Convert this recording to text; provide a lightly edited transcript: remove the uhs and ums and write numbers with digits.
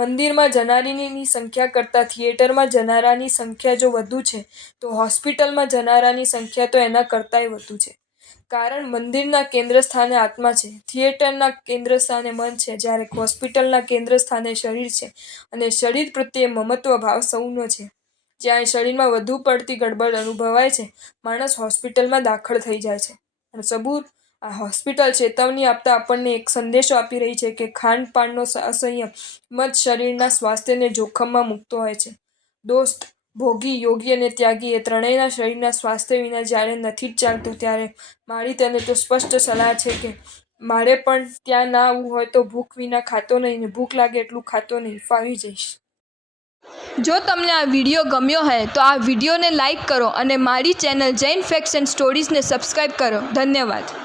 મંદિરમાં જનારીની સંખ્યા કરતાં થિયેટરમાં જનારાની સંખ્યા જો વધુ છે તો હોસ્પિટલમાં જનારાની સંખ્યા તો એના કરતાંય વધુ છે. કારણ મંદિરના કેન્દ્ર સ્થાને આત્મા છે, થિયેટરના કેન્દ્ર સ્થાને મન છે, જ્યારે હોસ્પિટલના કેન્દ્ર સ્થાને શરીર છે અને શરીર પ્રત્યે મમત્વ ભાવ સૌનો છે. જ્યાં શરીરમાં વધુ પડતી ગડબડ અનુભવાય છે, માણસ હોસ્પિટલમાં દાખલ થઈ જાય છે. અને સબૂર, આ હોસ્પિટલ ચેતવણી આપતા આપણને એક સંદેશો આપી રહી છે કે ખાનપાનનો અસંયમ મત શરીરના સ્વાસ્થ્યને જોખમમાં મૂકતો હોય છે. દોસ્ત, ભોગી, યોગી અને ત્યાગી એ ત્રણેયના શરીરના સ્વાસ્થ્ય વિના જ્યારે નથી જ ચાલતું, ત્યારે મારી તને તો સ્પષ્ટ સલાહ છે કે મારે પણ ત્યાં ના આવવું હોય તો ભૂખ વિના ખાતો નહીં ને ભૂખ લાગે એટલું ખાતો નહીં, ફાવી જઈશ. જો તમને આ વિડીયો ગમ્યો હોય તો આ વિડીયોને લાઈક કરો અને મારી channel Jain facts and સ્ટોરીઝને subscribe કરો. ધન્યવાદ.